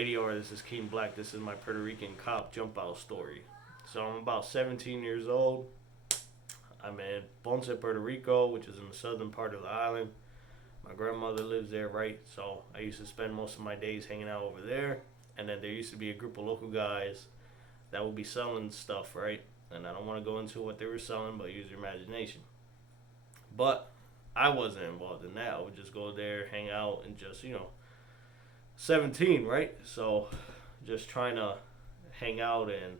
ADR, this is King Black. This is my Puerto Rican cop jump out story. So I'm about 17 years old. I'm in Ponce, Puerto Rico, which is in the southern part of the island. My grandmother lives there, right? So I used to spend most of my days hanging out over there. And then there used to be a group of local guys that would be selling stuff, right? And I don't want to go into what they were selling, but use your imagination. But I wasn't involved in that. I would just go there, hang out, and just, 17, right? So just trying to hang out and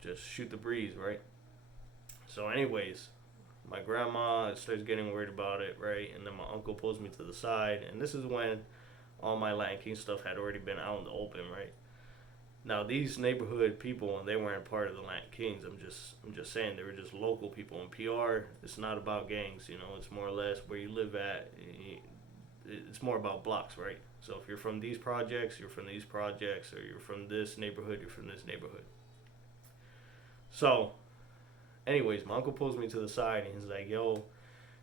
just shoot the breeze, right? So, anyways, my grandma starts getting worried about it, right? And then my uncle pulls me to the side, and this is when all my Latin King stuff had already been out in the open, right? Now these neighborhood people, they weren't part of the Latin Kings. I'm just saying they were just local people. In PR, it's not about gangs, It's more or less where you live at. It's more about blocks, right? So if you're from these projects, you're from these projects, or you're from this neighborhood, you're from this neighborhood. So, anyways, my uncle pulls me to the side and he's like, "Yo,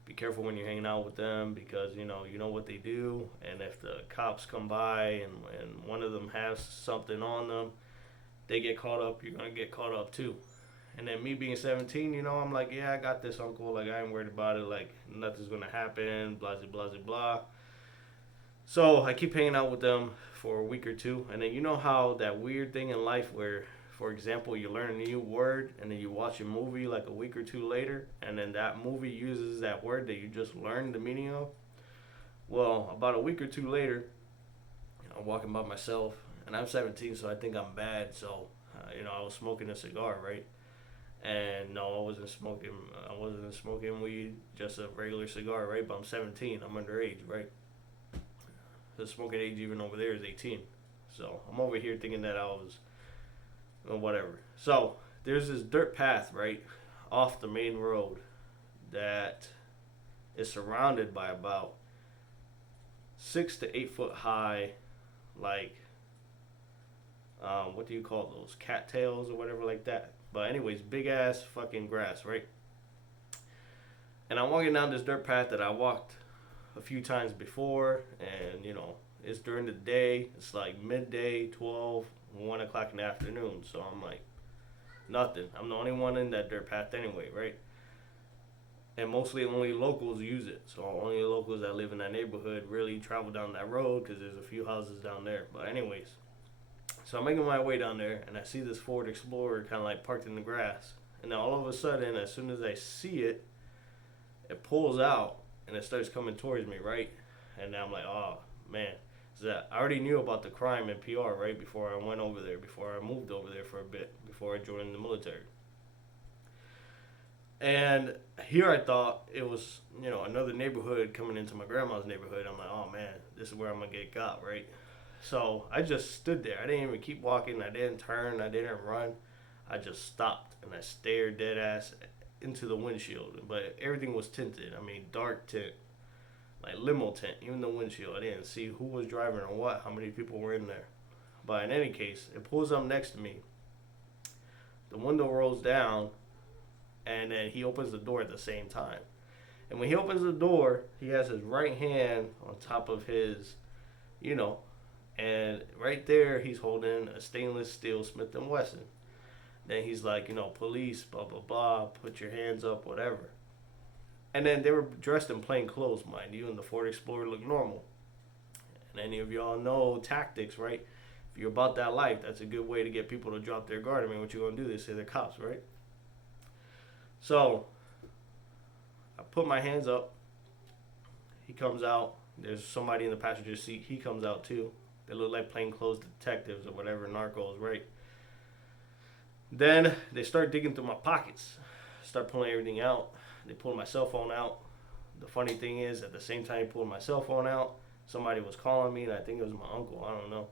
be careful when you're hanging out with them because you know what they do, and if the cops come by and one of them has something on them, they get caught up, you're gonna get caught up too." And then me being 17, I'm like, "Yeah, I got this, uncle. Like, I ain't worried about it. Like, nothing's gonna happen. Blah blah blah blah." So I keep hanging out with them for a week or two, and then you know how that weird thing in life where, for example, you learn a new word and then you watch a movie like a week or two later, and then that movie uses that word that you just learned the meaning of. Well, about a week or two later, I'm walking by myself, and I'm 17, so I think I'm bad. So, I was smoking a cigar, right? And no, I wasn't smoking. I wasn't smoking weed, just a regular cigar, right? But I'm 17. I'm underage, right? The smoking age even over there is 18. So I'm over here thinking that I was, whatever. So there's this dirt path, right, off the main road that is surrounded by about 6 to 8 foot high, like, what do you call those? Cattails or whatever like that. But anyways, big ass fucking grass, right? And I'm walking down this dirt path that I walked a few times before, and it's during the day. It's like midday, 12, 1 o'clock in the afternoon. So I'm like, nothing. I'm the only one in that dirt path anyway, right? And mostly only locals use it. So only locals that live in that neighborhood really travel down that road because there's a few houses down there. But anyways, so I'm making my way down there, and I see this Ford Explorer kind of like parked in the grass. And then all of a sudden, as soon as I see it, it pulls out and it starts coming towards me, right? And now I'm like, oh man, so that I already knew about the crime in PR, right? Before I went over there, before I moved over there for a bit, before I joined the military. And here I thought it was, another neighborhood coming into my grandma's neighborhood. I'm like, oh man, this is where I'm gonna get got, right? So I just stood there. I didn't even keep walking. I didn't turn. I didn't run. I just stopped and I stared dead ass into the windshield. But everything was tinted. I mean, dark tint, like limo tint. Even the windshield, I didn't see who was driving or what, how many people were in there. But in any case, it pulls up next to me. The window rolls down, and then he opens the door at the same time. And when he opens the door, he has his right hand on top of his, and right there he's holding a stainless steel Smith and Wesson. Then he's like, police, blah blah blah, put your hands up, whatever. And then they were dressed in plain clothes, mind you, and the Ford Explorer looked normal. And any of y'all know tactics, right? If you're about that life, that's a good way to get people to drop their guard. I mean, what you gonna do? They say they're cops, right? So I put my hands up. He comes out. There's somebody in the passenger seat. He comes out too. They look like plainclothes detectives or whatever, narcos, right? Then they start digging through my pockets, start pulling everything out. They pulled my cell phone out. The funny thing is, at the same time he pulled my cell phone out, somebody was calling me, and I think it was my uncle. I don't know.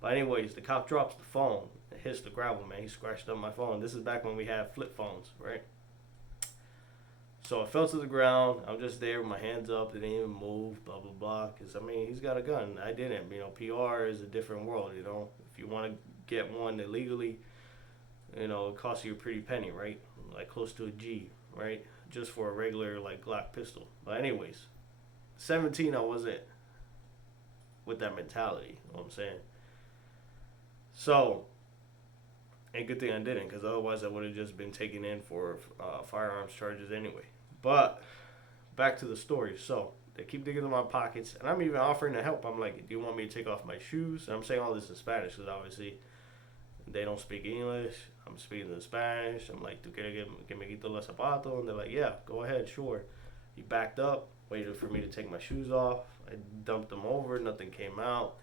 But anyways, the cop drops the phone. It hits the gravel, man. He scratched up my phone. This is back when we had flip phones, right? So I fell to the ground. I'm just there with my hands up. They didn't even move, blah, blah, blah. Because, I mean, he's got a gun. I didn't. PR is a different world, If you want to get one illegally, it costs you a pretty penny, right? Like close to a G, right? Just for a regular, like, Glock pistol. But anyways, 17, I wasn't with that mentality. You know what I'm saying? So, and good thing I didn't, because otherwise I would have just been taken in for firearms charges anyway. But back to the story. So they keep digging in my pockets, and I'm even offering to help. I'm like, "Do you want me to take off my shoes?" And I'm saying all this in Spanish because obviously they don't speak English. I'm speaking in Spanish. I'm like, "Tu quieres que me quito los zapatos?" And they're like, "Yeah, go ahead, sure." He backed up, waited for me to take my shoes off. I dumped them over. Nothing came out.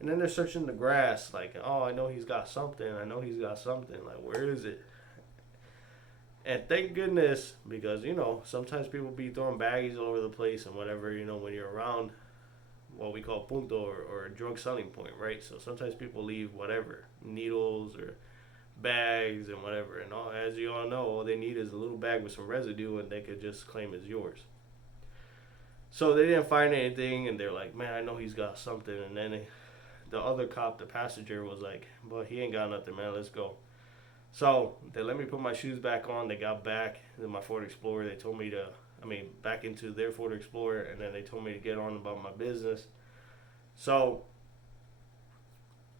And then they're searching the grass, like, "Oh, I know he's got something. I know he's got something. Like, where is it?" And thank goodness, because, sometimes people be throwing baggies all over the place and whatever, when you're around what we call punto or a drug selling point, right? So sometimes people leave whatever, needles or bags and whatever. And as you all know, all they need is a little bag with some residue and they could just claim it's yours. So they didn't find anything, and they're like, "Man, I know he's got something." And then the other cop, the passenger, was like, "Well, he ain't got nothing, man. Let's go." So they let me put my shoes back on. They got back in my Ford Explorer. They told me back into their Ford Explorer, and then they told me to get on about my business. So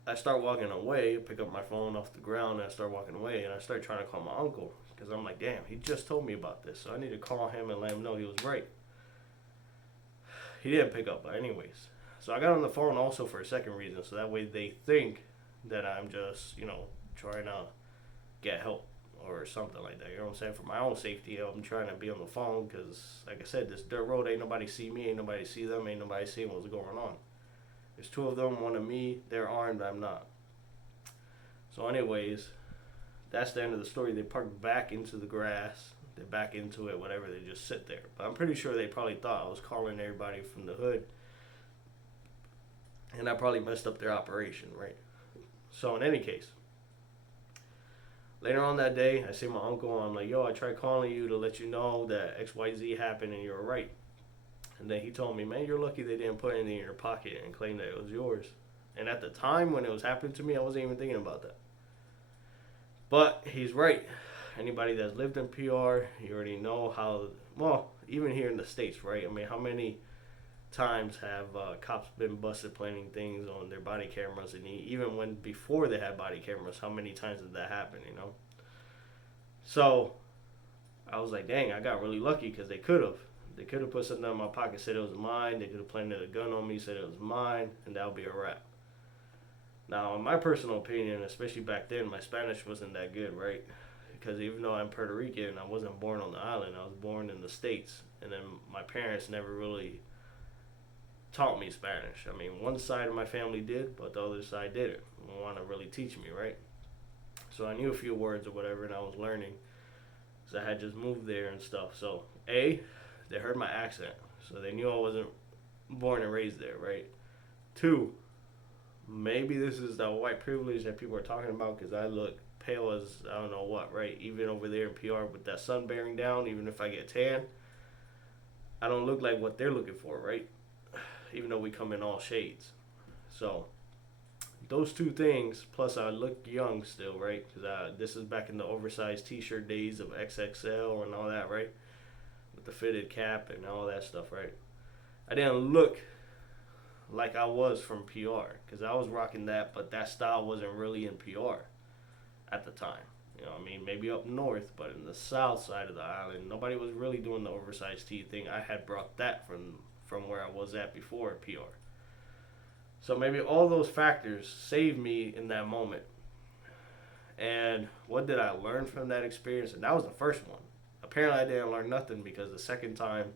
I start walking away, pick up my phone off the ground, and I start walking away, and I start trying to call my uncle because I'm like, "Damn, he just told me about this, so I need to call him and let him know he was right." He didn't pick up, but anyways. So I got on the phone also for a second reason, so that way they think that I'm just, trying to get help or something like that. You know what I'm saying? For my own safety, I'm trying to be on the phone because, like I said, this dirt road, ain't nobody see me, ain't nobody see them, ain't nobody seeing what's going on. There's two of them, one of me. They're armed, I'm not. So anyways, that's the end of the story. They park back into the grass. They're back into it, whatever. They just sit there. But I'm pretty sure they probably thought I was calling everybody from the hood. And I probably messed up their operation, right? So in any case, later on that day, I see my uncle. I'm like, "Yo, I tried calling you to let you know that XYZ happened and you were right." And then he told me, "Man, you're lucky they didn't put anything in your pocket and claim that it was yours." And at the time when it was happening to me, I wasn't even thinking about that. But he's right. Anybody that's lived in PR, you already know how, well, even here in the States, right? I mean, how many times have cops been busted planting things on their body cameras? And even when before they had body cameras, how many times did that happen, So I was like, dang, I got really lucky because they could have. They could have put something in my pocket, said it was mine. They could have planted a gun on me, said it was mine, and that would be a wrap. Now, in my personal opinion, especially back then, my Spanish wasn't that good, right? Because even though I'm Puerto Rican, I wasn't born on the island. I was born in the States. And then my parents never really taught me Spanish. I mean, one side of my family did, but the other side didn't want to really teach me, right? So I knew a few words or whatever, and I was learning. So I had just moved there and stuff. So, they heard my accent. So they knew I wasn't born and raised there, right? 2, maybe this is the white privilege that people are talking about because I look pale as I don't know what, right? Even over there in PR with that sun bearing down, even if I get tan, I don't look like what they're looking for, right? Even though we come in all shades. So those 2 things, plus I look young still, right? Because this is back in the oversized t-shirt days of XXL and all that, right? With the fitted cap and all that stuff, right? I didn't look like I was from PR because I was rocking that, but that style wasn't really in PR at the time. Maybe up north, but in the south side of the island, nobody was really doing the oversized tee thing. I had brought that from where I was at before PR. So maybe all those factors saved me in that moment. And what did I learn from that experience? And that was the first one. Apparently I didn't learn nothing because the second time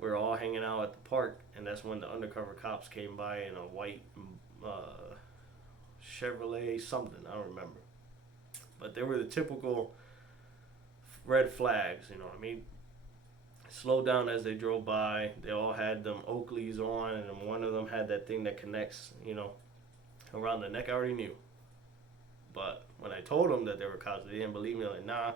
we were all hanging out at the park, and that's when the undercover cops came by in a white Chevrolet something, I don't remember. But they were the typical red flags, Slowed down as they drove by. They all had them Oakleys on, and one of them had that thing that connects, around the neck. I already knew. But when I told them that they were cops, they didn't believe me. Like, nah,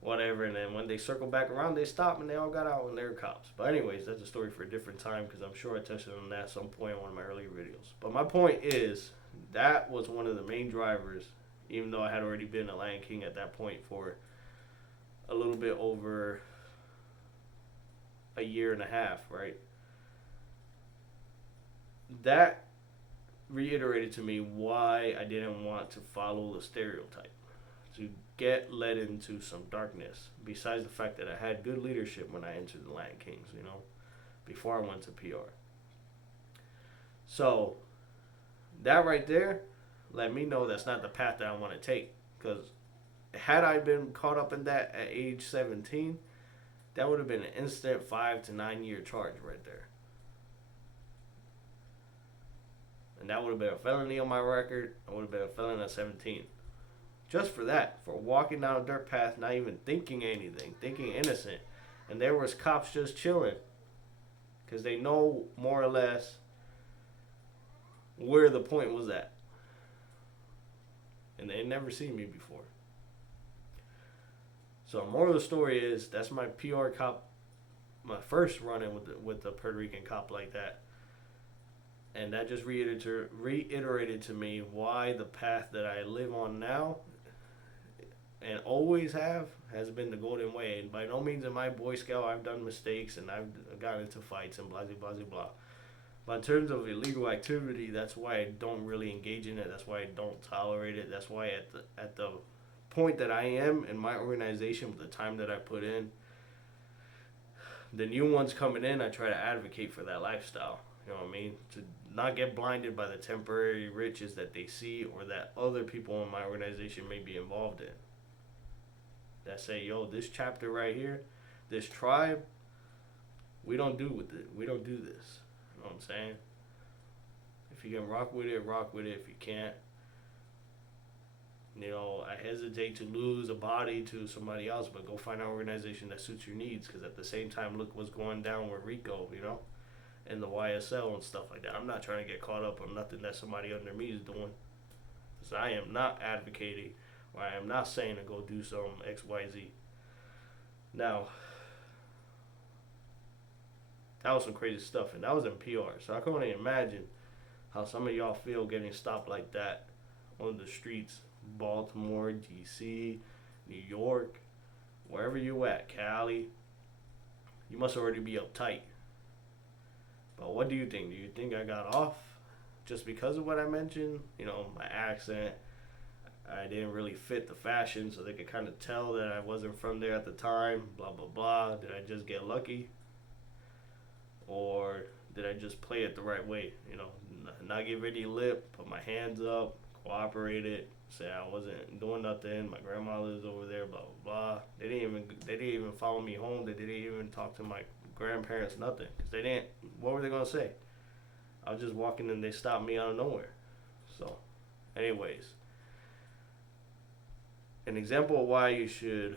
whatever. And then when they circled back around, they stopped and they all got out and they were cops. But anyways, that's a story for a different time because I'm sure I touched on that at some point in one of my earlier videos. But my point is, that was one of the main drivers, even though I had already been a Lion King at that point for a little bit over a year and a half, right? that reiterated to me why I didn't want to follow the stereotype, to get led into some darkness. Besides the fact that I had good leadership when I entered the Latin Kings, before I went to PR. So that right there let me know that's not the path that I want to take. Because had I been caught up in that at age 17, that would have been an instant 5 to 9 year charge right there. And that would have been a felony on my record. I would have been a felon at 17. Just for that, for walking down a dirt path, not even thinking anything, thinking innocent. And there was cops just chilling. Because they know more or less where the point was at. And they had never seen me before. So moral of the story is, that's my PR cop, my first run-in with the Puerto Rican cop like that. And that just reiterated to me why the path that I live on now and always has been the golden way. And by no means am I Boy Scout. I've done mistakes and I've gotten into fights and blah, blah, blah, blah. But in terms of illegal activity, that's why I don't really engage in it. That's why I don't tolerate it. That's why at the point that I am in my organization, with the time that I put in, the new ones coming in, I try to advocate for that lifestyle. You know what I mean? To not get blinded by the temporary riches that they see or that other people in my organization may be involved in. That say, yo, this chapter right here, this tribe, we don't do with it. We don't do this. You know what I'm saying? If you can rock with it, rock with it. If you can't, I hesitate to lose a body to somebody else, but go find an organization that suits your needs. Because at the same time, look what's going down with Rico, and the YSL and stuff like that. I'm not trying to get caught up on nothing that somebody under me is doing. Because I am not advocating, or I am not saying to go do some X, Y, Z. Now, that was some crazy stuff, and that was in PR. So I can only imagine how some of y'all feel getting stopped like that on the streets. Baltimore, DC, New York, wherever you at, Cali. You must already be uptight. But what do you think? Do you think I got off just because of what I mentioned? My accent. I didn't really fit the fashion, so they could kind of tell that I wasn't from there at the time. Blah, blah, blah. Did I just get lucky? Or did I just play it the right way? Not give any lip, put my hands up, cooperated, say I wasn't doing nothing. My grandma lives over there, blah, blah, blah. They didn't even follow me home. They didn't even talk to my grandparents, nothing. Because they didn't, what were they going to say? I was just walking and they stopped me out of nowhere. So, anyways. An example of why you should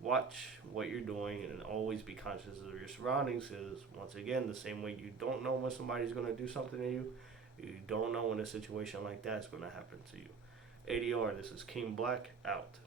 watch what you're doing and always be conscious of your surroundings is, once again, the same way you don't know when somebody's going to do something to you. You don't know when a situation like that is going to happen to you. ADR, this is King Black, out.